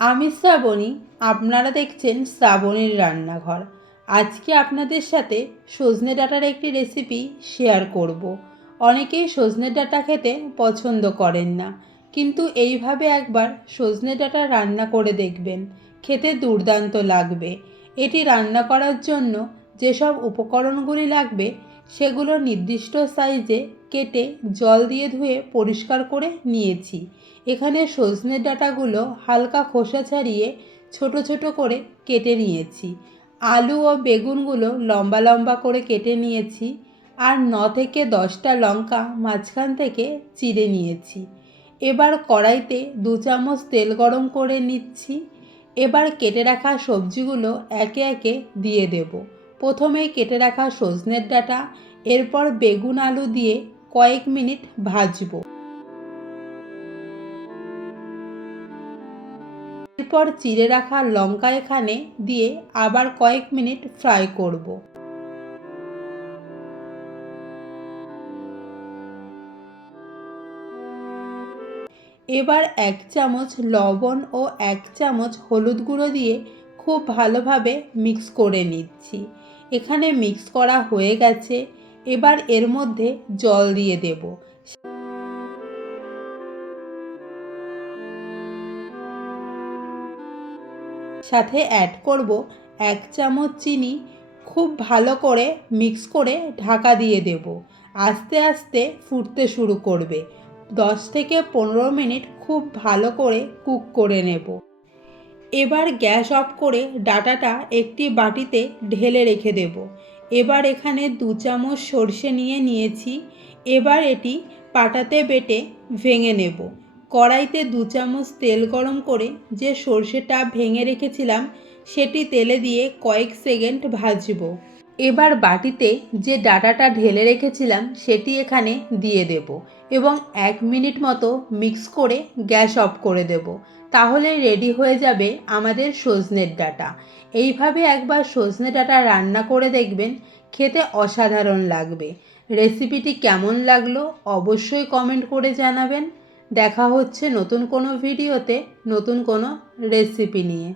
আমি শ্রাবণী, আপনারা দেখছেন শ্রাবণীর রান্নাঘর আজকে আপনাদের সাথে সজনে ডাঁটার একটি রেসিপি শেয়ার করব। অনেকেই সজনে ডাঁটা খেতে পছন্দ করেন না, কিন্তু এইভাবে একবার সজনে ডাঁটা রান্না করে দেখবেন, খেতে দুর্দান্ত লাগবে এটি রান্না করার জন্য যেসব উপকরণগুলি লাগবে সেগুলো নির্দিষ্ট সাইজে কেটে জল দিয়ে ধুয়ে পরিষ্কার করে নিয়েছি। এখানে সজনের ডাঁটাগুলো হালকা খোসা ছাড়িয়ে ছোট ছোট করে কেটে নিয়েছি। আলু ও বেগুনগুলো লম্বা লম্বা করে কেটে নিয়েছি আর ন থেকে দশটা লঙ্কা মাঝখান থেকে চিড়ে নিয়েছি। এবার কড়াইতে দু চামচ তেল গরম করে নিচ্ছি। এবার কেটে রাখা সবজিগুলো একে একে দিয়ে দেব। প্রথমে কেটে রাখা সজনের ডাঁটা, এরপর বেগুন আলু দিয়ে কয়েক মিনিট ভাজবো। এরপর চিড়ে রাখা লঙ্কা এখানে দিয়ে আবার কয়েক মিনিট ফ্রাই করব। এবার এক চামচ লবণ ও এক চামচ হলুদ গুঁড়ো দিয়ে খুব ভালোভাবে মিক্স করে নিচ্ছি। এখানে মিক্স করা হয়ে গেছে। এবার এর মধ্যে জল দিয়ে দেব। সাথে অ্যাড করব এক চামচ চিনি। খুব ভালো করে মিক্স করে ঢাকা দিয়ে দেব। আস্তে আস্তে ফুটতে শুরু করবে। দশ থেকে পনেরো মিনিট খুব ভালো করে কুক করে নেব। এবার গ্যাস অফ করে ডাটাটা একটি বাটিতে ঢেলে রেখে দেব। এবার এখানে দু চামচ সর্ষে নিয়ে নিয়েছি। এবার এটি পাটাতে বেটে ভেঙে নেব। কড়াইতে দু চামচ তেল গরম করে যে সর্ষেটা ভেঙে রেখেছিলাম, সেটি তেলে দিয়ে কয়েক সেকেন্ড ভাজবো। এবার বাটিতে যে ডাটাটা ঢেলে রেখেছিলাম সেটি এখানে দিয়ে দেব এবং এক মিনিট মতো মিক্স করে গ্যাস অফ করে দেব। তাহলে রেডি হয়ে যাবে আমাদের সজনের ডাটা। এইভাবে একবার সজনে ডাটা রান্না করে দেখবেন, খেতে অসাধারণ লাগবে। রেসিপিটি কেমন লাগল অবশ্যই কমেন্ট করে জানাবেন। দেখা হচ্ছে নতুন কোনো ভিডিওতে নতুন কোনো রেসিপি নিয়ে।